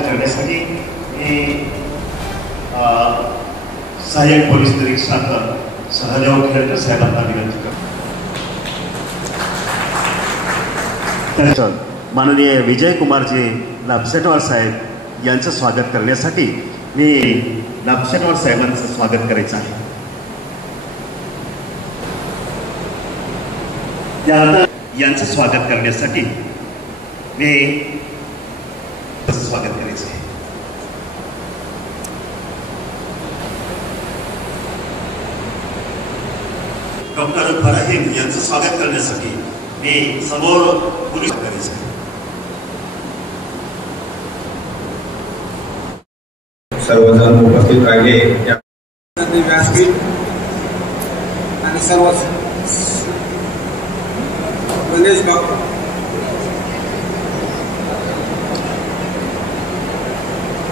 करण्यासाठी मी सहाय्यक पोलीस निरीक्षक सहदेव खेळकर साहेबांना विनंती करतो. माननीय विजय कुमारजी लाभसेटवार साहेब यांचं स्वागत करण्यासाठी मी लाभसेटवार साहेबांचं स्वागत करायचं आहे. त्यानंतर यांचं स्वागत करण्यासाठी मी स्वागत करायचं आहे. डॉक्टर फराहीम यांचं स्वागत करण्यासाठी मी समोर पोलीस करायचं आहे. सर्वजण उपस्थित राहिले व्यासपीठ आणि सर्व गणेश बापू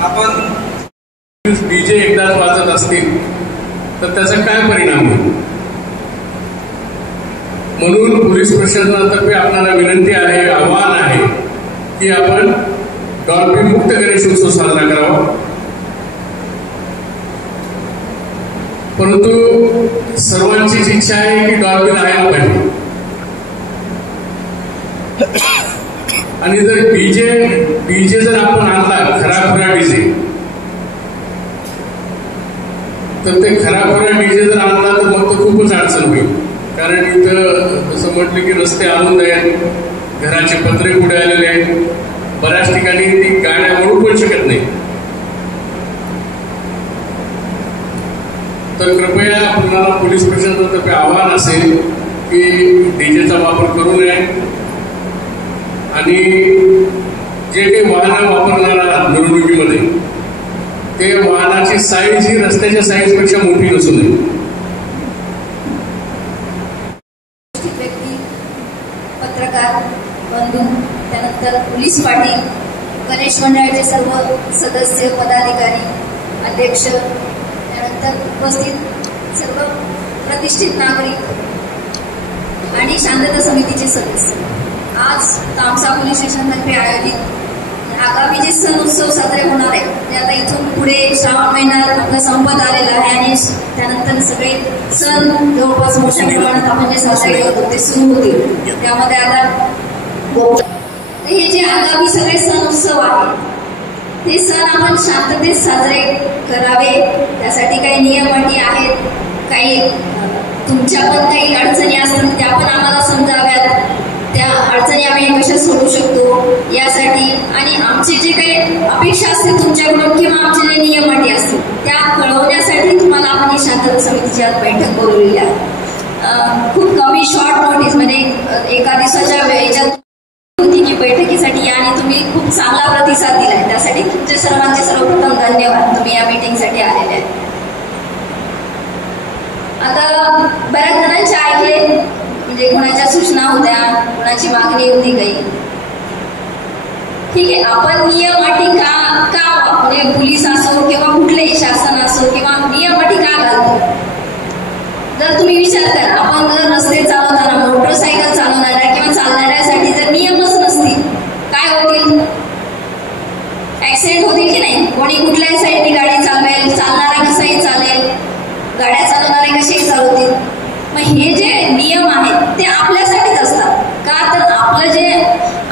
आपण डीजे एकदाच वाजत असतील तर त्याचा काय परिणाम होईल म्हणून पोलीस प्रशासनातर्फे आपल्याला विनंती आहे, आवाहन आहे की आपण डॉल्बी मुक्त गणेश उत्सव साजरा करावा. परंतु सर्वांचीच इच्छा आहे की डॉल्बी राहायला पाहिजे आणि जर डीजे जर आपण आणला खराखुरा डीजे तर ते खराखुरा डीजे जर आणला तर मग तो खूपच अडचण होईल. कारण इथं असं म्हटलं की रस्ते आणून आहेत, घराचे पत्रे पुढे आलेले आहेत, बऱ्याच ठिकाणी ती गाड्या म्हणू पण शकत नाही. तर कृपया आपल्याला पोलीस प्रशासनातर्फे आवाहन असेल की डीजेचा वापर करू नये आणि जे काही वाहनं वापरणार आहात मिरवणुकीमध्ये ते वाहनाची साईज ही रस्त्याच्या साईजपेक्षा मोठी नसू नये. पत्रकार बंधू, त्यानंतर पोलीस पाटील, गणेश मंडळाचे सर्व सदस्य, पदाधिकारी, अध्यक्ष, त्यानंतर उपस्थित सर्व प्रतिष्ठित नागरिक आणि शांतता समितीचे सदस्य, आज तामसा पोलीस स्टेशनतर्फे आयोजित आगामी जे सण उत्सव साजरे होणार आहेत ते आता इथून पुढे श्रावण महिना आपला संपत आलेला आहे आणि त्यानंतर सगळे सण जवळपास मोठ्या प्रमाणात आपण जे साजरे करतो ते सुरू होतील. त्यामध्ये आता हे जे आगामी सगळे सण उत्सव आहेत ते सण आपण शांततेत साजरे करावे. त्यासाठी काही नियम अटी आहेत, काही तुमच्या पण काही अडचणी असतात त्या पण आम्हाला समजाव्यात, त्या अडचणी आम्ही कशा सोडू शकतो यासाठी आणि आमची जे काही अपेक्षा असतील तुमच्याकडून किंवा आमचे जे नियम अटी असतील त्या कळवण्यासाठी तुम्हाला आपण ही शांतता समितीची आज बैठक बोलवलेली आहे. खूप कमी शॉर्ट नोटीस म्हणजे एका दिवसाच्या वेळेच्या होती की बैठकीसाठी आणि तुम्ही खूप चांगला प्रतिसाद दिलाय, त्यासाठी तुमचे सर्वांचे सर्वप्रथम धन्यवाद. तुम्ही या मीटिंगसाठी आलेले आहेत. आता बऱ्याच जणांचे ऐकले म्हणजे कोणाच्या सूचना होत्या, कोणाची मागणी होती काही. ठीक आहे, आपण नियम अटी का म्हणजे पोलीस असो किंवा कुठलेही शासन असो किंवा नियम अटी का घालतो. जर तुम्ही विचार करा, आपण जर रस्ते चालवताना मोटरसायकल चालवणाऱ्या किंवा चालणाऱ्यासाठी जर नियमच नसतील काय होतील, ऍक्सिडेंट होतील की नाही. कोणी कुठल्याही साईडनी गाडी चालवेल, चालणारा कसाही चालेल, गाड्या चालवणारे कसेही चालवतील. मग हे जे नियम आहेत ते आपल्यासाठीच असतात का, तर आपलं जे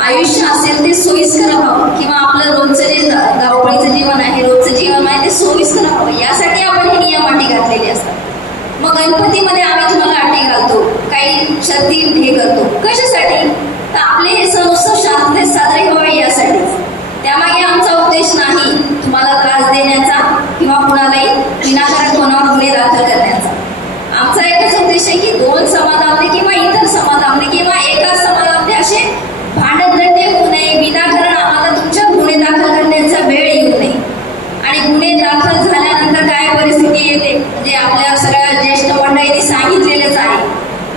आयुष्य असेल ते सोयीस्कर व्हावं किंवा आपलं रोजचं जे धावपळीचं जीवन आहे, रोजचं जीवन आहे ते सोयीस्कर व्हावं यासाठी आपण हे नियम अटी घातलेले असतात. मग गणपतीमध्ये आम्ही तुम्हाला अटी घालतो, काही शर्ती हे करतो, कशासाठी, तर आपले हे सण उत्सव शांततेत साजरे व्हावे यासाठीच. त्यामागे आमचा उद्देश नाही तुम्हाला त्रास देण्याचा किंवा कुणालाही विनाकारण कोणावर गुन्हे दाखल करण्याचा. आमचा एकच उद्देश आहे की दोन समाजामध्ये किंवा इतर समाजामध्ये किंवा एकाच समाजामध्ये असे भांडणतंडे होऊ नये, विनाकारण आम्हाला तुमच्यावर गुन्हे दाखल करण्याचा वेळ येऊ नये. आणि गुन्हे दाखल झाल्यानंतर काय परिस्थिती येते म्हणजे आपल्या सगळ्या ज्येष्ठ मंडळींनी सांगितलेलेच आहे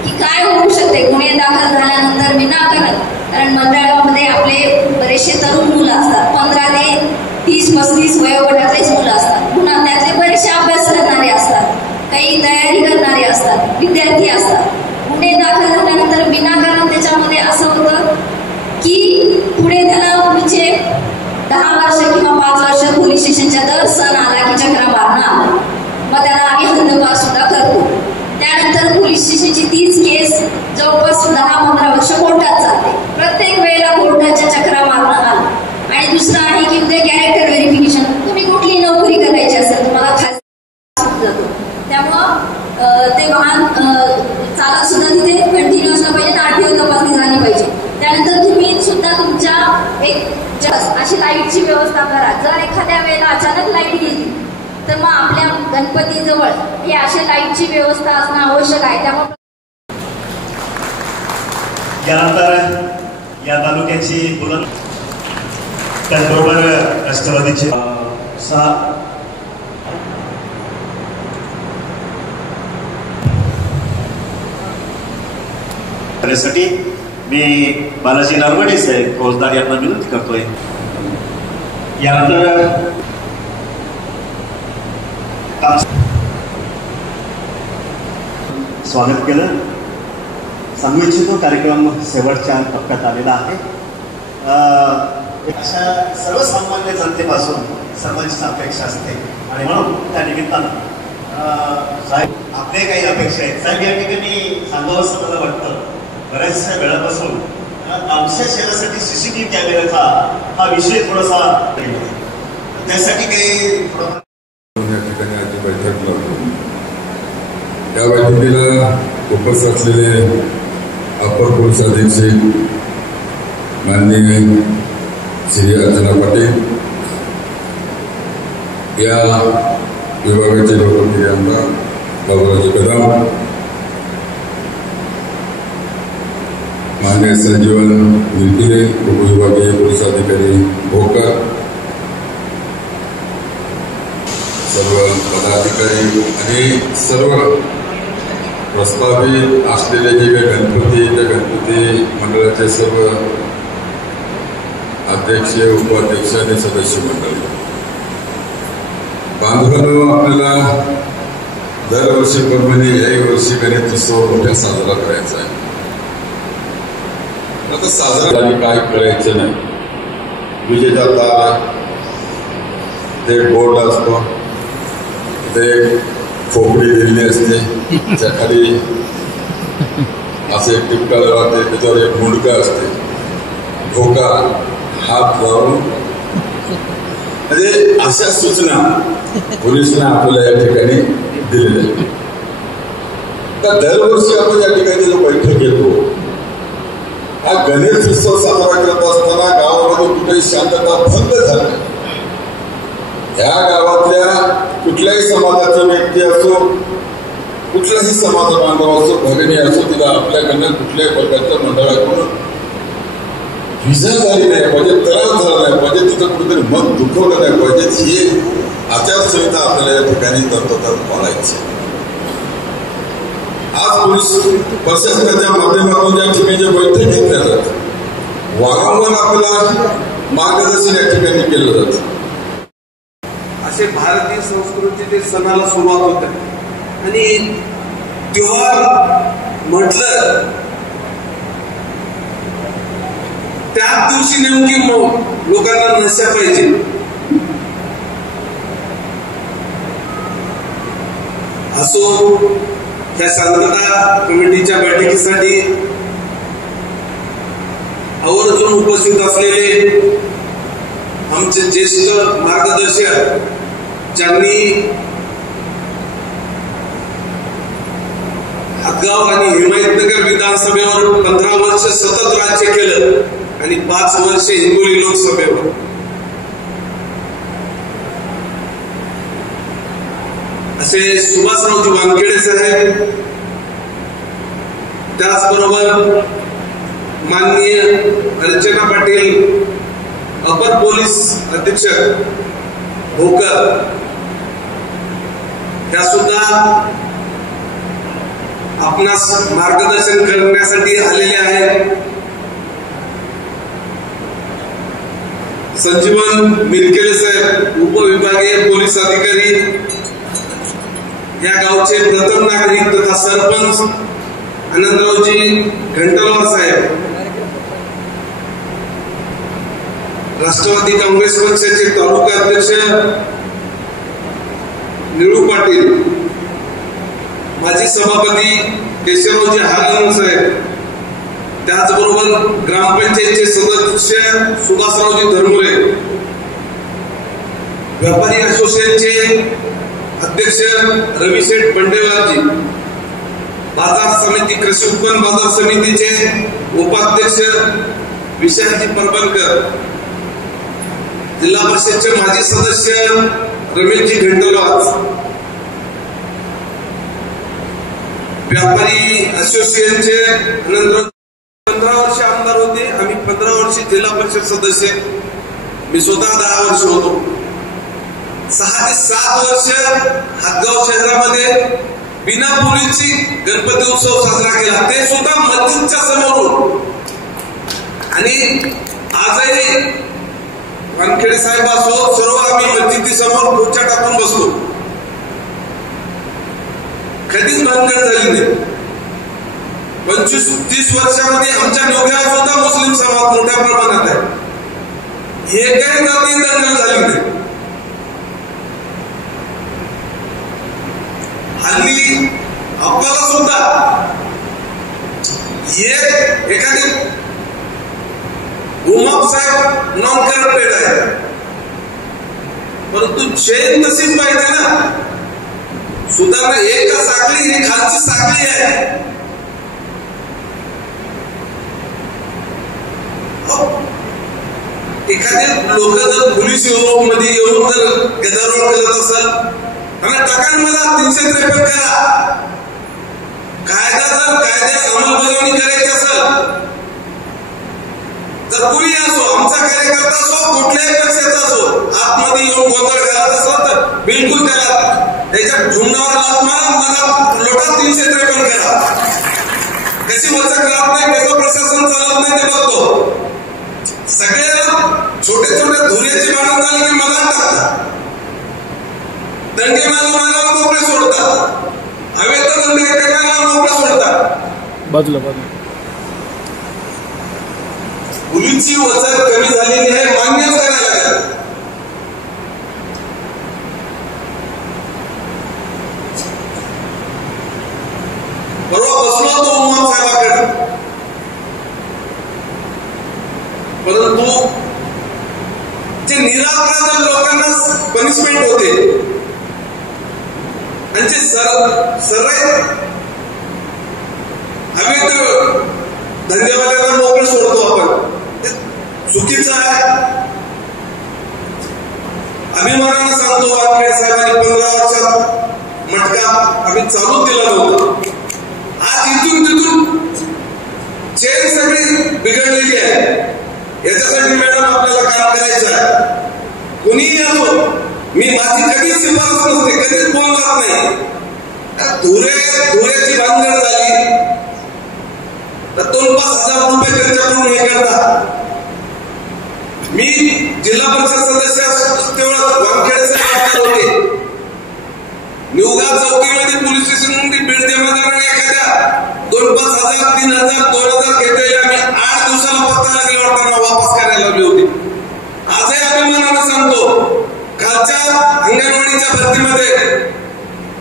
की काय होऊ शकते गुन्हे दाखल झाल्यानंतर विनाकारण. कारण मंडळामध्ये आपले बरेचसे तरुण मुलं असतात, 15 ते 30-35 वयोगटातलेच मुलं असतात, पुन्हा त्यातले बरेचसे अभ्यास करणारे असतात, काही तयारी करणारे असतात, विद्यार्थी असतात. गुन्हे दाखल सण आला की चक्रा मारणं आलं, मग त्याला आम्ही हद्दपार सुद्धा करतो. त्यानंतर पोलीस स्टेशनची तीच केस जवळपास 10-15 वर्ष कोर्टात चालते. प्रत्येक वेळेला कोर्टाच्या चक्रा मारणं आलं. आणि दुसरं आहे की उद्या कॅरेक्टर व्हेरिफिकेशन, तुम्ही कुठली नोकरी करायची असेल तुम्हाला खास जातो, त्यामुळं ते वाहन चालक सुद्धा तिथे कंटिन्यू असलं पाहिजे, आरटीओ तपासणी झाली पाहिजे. त्यानंतर तुम्ही सुद्धा तुमच्या एक अशी लाईटची व्यवस्था करा. जर एखाद्या वेळेला अचानक लाईट गेली तर मग आपल्या गणपतीजवळ ही अशा लाईटची व्यवस्था असणं आवश्यक आहे. त्यामुळे यानंतर या तालुक्याची बुलंद, त्याचबरोबर राष्ट्रवादीचे करण्यासाठी मी बालाजी नरवडे साहेब फौजदार यांना विनंती करतोय. यानंतर स्वागत केलं. सांगू इच्छितो कार्यक्रम शेवटच्या टप्प्यात आलेला आहे. अशा सर्वसामान्य जनतेपासून सर्वांचीच अपेक्षा असते आणि म्हणून त्या निमित्तानं साहेब आपले काही अपेक्षा आहेत. साहेब या ठिकाणी सांगावं असं मला वाटतं, बऱ्याचशा वेळापासून आमच्या शहरासाठी CCTV कॅमेऱ्याचा हा विषय थोडासा, त्यासाठी काही या ठिकाणी आजची बैठक लावली. या बैठकीला उपस्थित असलेले अपर पोलीस अधीक्षक माननीय श्री अर्चना पाटील, या विभागाचे लोकप्रिय आमदार बाबूराव कदम, मान्य संजीवन निलगिरे, उपविभागीय पोलीस अधिकारी भोकर, सर्व पदाधिकारी आणि सर्व प्रस्तावित असलेले जे काही गणपती, त्या गणपती मंडळाचे सर्व अध्यक्ष, उपाध्यक्ष आणि सदस्य मंडळी बांधवांनो, आपल्याला दरवर्षीप्रमाणे याही वर्षी गणेशोत्सव मोठ्या साजरा करायचा आहे. आता साजरा काय करायचं नाही. विजेचा तार, ते बोर्ड असतो, ते खोपडी दिलेली असते, त्या खाली असे एक टिपका राहते, त्याच्यावर एक मुंडका असते, धोका हात लावून, म्हणजे अशा सूचना पोलिसांना आपल्याला या ठिकाणी दिलेल्या आहेत. तर दरवर्षी आपण या ठिकाणी जो बैठक घेतो, हा गणेश उत्सव साजरा करत असताना गावामध्ये कुठेही शांतता भंग झाली. या गावातल्या कुठल्याही समाजाची व्यक्ती असो, कुठलाही समाज बांधव असो, भगिनी असो, तिला आपल्याकडनं कुठल्याही प्रकारच्या मंडळाकडून विजा झाली नाही पाहिजे, त्रास झाला नाही पाहिजे, तिथं कुठेतरी मन दुखवलं नाही पाहिजे, ही आचारसंहिता आपल्याला या ठिकाणी तंतोतंत पाळायची. आज पोलीस प्रशासनाच्या माध्यमातून ज्या ठिकाणी जे बैठक घेतल्या जातात, वारंवार आपल्याला मार्गदर्शन या ठिकाणी केलं जातं. असे भारतीय संस्कृतीचे सणाला सुरुवात होते आणि त्योहार म्हटलं त्याच दिवशी नेमकी लोकांना नशा पाहिजे. असो, त्या शांतता कमिटीच्या बैठकीसाठी आवर्जून उपस्थित असलेले आमचे ज्येष्ठ मार्गदर्शक, ज्यांनी हातगाव आणि हिमायतनगर विधानसभेवर 15 वर्ष सतत राज्य केलं आणि 5 वर्ष हिंगोली लोकसभेवर, असे सुभाषरावजी वानखेडे साहेब, त्याचबरोबर माननीय अर्चना पाटील, अपर पोलीस अधीक्षक भोकर, त्या सुद्धा आपणास मार्गदर्शन करण्यासाठी आलेले आहेत. संजीवन मिरकेले साहेब, उपविभागीय पोलीस अधिकारी, या गावचे प्रथम नागरिक तथा सरपंच आनंदरावजी घंटलवार साहेब, राष्ट्रवादी काँग्रेस पक्षाचे तालुका अध्यक्ष निळू पाटील, माजी सभापती केशवरावजी हालन साहेब, त्याचबरोबर ग्रामपंचायतचे सदस्य सुभाषरावजी धर्मुरे, व्यापारी असोसिएशनचे अध्यक्ष रविशेठ बंडेवारजी, बाजार समिती कृषी उत्पन्न बाजार समितीचे उपाध्यक्ष विशालजी परबनकर, जिल्हा परिषदचे माजी सदस्य रमेशजी घंटलवाज, व्यापारी असोसिएशनचे नंतर 15 वर्ष आमदार होते. आम्ही 15 वर्ष जिल्हा परिषद सदस्य. मी स्वतः 10 वर्ष होतो. 6 ते 7 वर्ष हातगाव शहरामध्ये बिना पोलीसची गणपती उत्सव साजरा केला, ते सुद्धा मस्जिदच्या समोरून. आणि आजही वानखेडे साहेब असो, सर्व आम्ही मस्जिदी समोर खुर्च्या टाकून बसतो. कधीच भानगड झाली नाही. 25-30 वर्षामध्ये आमच्या नोव्यात सुद्धा मुस्लिम समाज मोठ्या प्रमाणात आहे. एकही जाती दंगल झाली नाही. हल्ली आपल्याला सुद्धा एखादी उमाप साहेब नॉन करप्टेड आहे, परंतु चेन तशीच पाहिजे ना. सुधारणा एका साखळी, ही खालची साखळी आहे. एखादे लोक जर पोलीस मध्ये येऊन जर गदारोळ करत असेल, आणि टाका मला 353 करा. कायदा जर कायद्यात अंमलबजावणी करायची असेल, तर कुणी असो, आमचा कार्यकर्ता असो, कुठल्याही पक्षाचा असो, आतमध्ये येऊन गोंधळ घालत असला तर बिलकुल त्याच्या झुंडावर लात मारा, मला लोटा 353 करा. कशी वचक राहत नाही, कसं प्रशासन चालत नाही ते बघतो. सगळ्या छोटे छोटे धुऱ्याची बाणं झाली की मला टाकतात. दंडे मारायला मोकळे सोडतात. अवैध दंडे करायला मोकळे सोडतात. बाजूला मुलींची वचक कमी झालेली आहे, मान्यच करायला लागेल. परवा बसलो तो उमाप साहेबाकडे, परंतु जे निरापराध लोकांना पनिशमेंट होते, त्यांचे सरळ अवैध धंदेवाल्यांना मोकळे सोडतो आपण, ते चुकीचं आहे. अभिमानानं सांगतो, वानखेडे साहेबांनी 15 वर्षात मटका आम्ही चालू दिला नव्हता. आज इथून तिथून चेन सगळी बिघडलेली आहे. याच्यासाठी मॅडम आपल्याला काम करायचं आहे. कुणीही असो, मी माझी कधीच शिफारस नसते, कधीच बोलणार नाही. धुऱ्याची भानगड झाली तर 2-5 हजार रुपये त्यांच्याकडून हे करतात. मी जिल्हा परिषद सदस्य तेवढं वानखेडे साहेब होते. निवगा चौकीमध्ये पोलीस स्टेशनमध्ये बीड जमादाराने एखाद्या 2-5 हजार, 3,000, 2,000 घेतलेले आम्ही 8 दिवसाला पत्ता लागल्यावर त्यांना वापस करायला लावली होती. आजही अभिमानानं सांगतो, कालच्या अंगणवाडीच्या भरतीमध्ये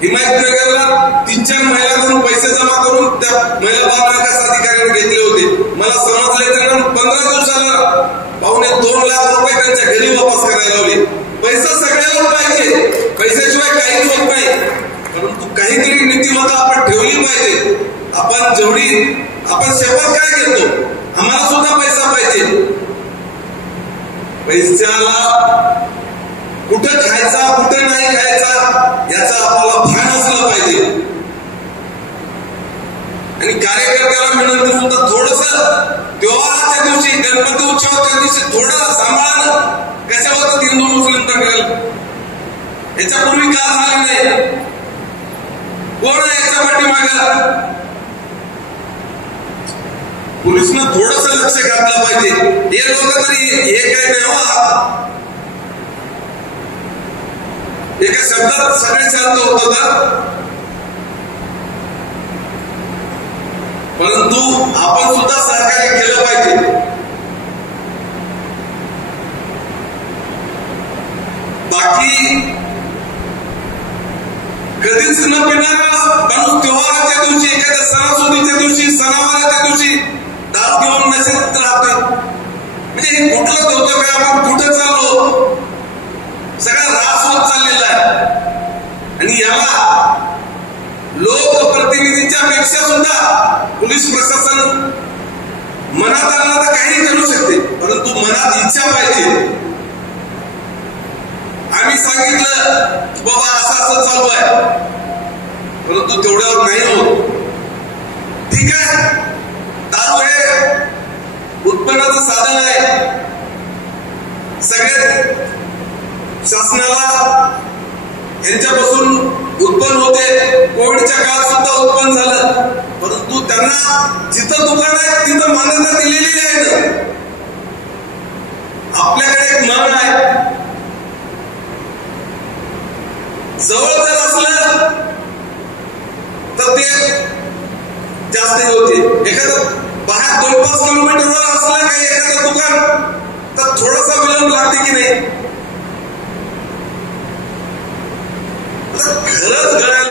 हिमायतनगरला 3-4 महिलांकडून पैसे जमा करून त्या महिला बाल विकास अधिकाऱ्यांनी घेतले होते. मला समजले त्यांना 15 दिवसाला 2.25 लाख रुपये त्यांच्या घरी वापस करायला लावले. पैसा सगळ्याला पाहिजे, पैशाशिवाय काहीच होत नाही, परंतु काहीतरी नीतिमत्ता आपण ठेवली पाहिजे. आपण शपथ काय घेतो, आम्हाला सुद्धा पैसा पाहिजे. पैशाला कुठं खायचा, कुठं नाही खायचा, याचा आपल्याला भान असलं पाहिजे. आणि कार्यकर्त्याला विनंती सुद्धा थोडस तेव्हाच्या दिवशी, गणपती उत्सवाच्या दिवशी थोडं सांभाळणं. कशावर हिंदू मुस्लिम दंगल याच्यापूर्वी का झाली नाही, कोण आहे याच्या पाठीमागं? पोलिसनं थोडस लक्ष घातलं पाहिजे. हे लोक तरी हे काय नाही, एका शब्दात सगळे शांत होत होतं. परंतु आपण सुद्धा सहकार्य केलं पाहिजे. बाकी कधीच न पिणारा माणूस त्योहाराच्या दिवशी, एखाद्या सणासुदीच्या दिवशी, सणावाराच्या दिवशी दारू घेऊन नशेत राहतोय. म्हणजे हे कुठलं होतं काय, आपण कुठं चाललो, सगळा ऱ्हास होत चाललेला आहे. आणि याला लोकप्रतिनिधींच्या पेक्षा सुद्धा पोलीस प्रशासन मनात आणला तर काही करू शकते, परंतु मनात इच्छा पाहिजे. आम्ही सांगितलं बाबा असं असं चालू आहे, परंतु तेवढ्यावर नाही होत. ठीक आहे, दारू हे उत्पन्नाचं साधन आहे. सगळे शासनाला यांच्यापासून उत्पन्न होते. कोविडच्या काळात सुद्धा उत्पन्न झालं, परंतु त्यांना जिथं दुकान आहे तिथं मान्यता दिलेली नाही. आपल्याकडे एक म्हण आहे, जवळ जर असलं तर ते जास्त होते. एखादं बाहेर 2-5 किलोमीटरवर असलं काही एखादं दुकान तर थोडासा विलंब लागते की नाही. खरंच गळ्याला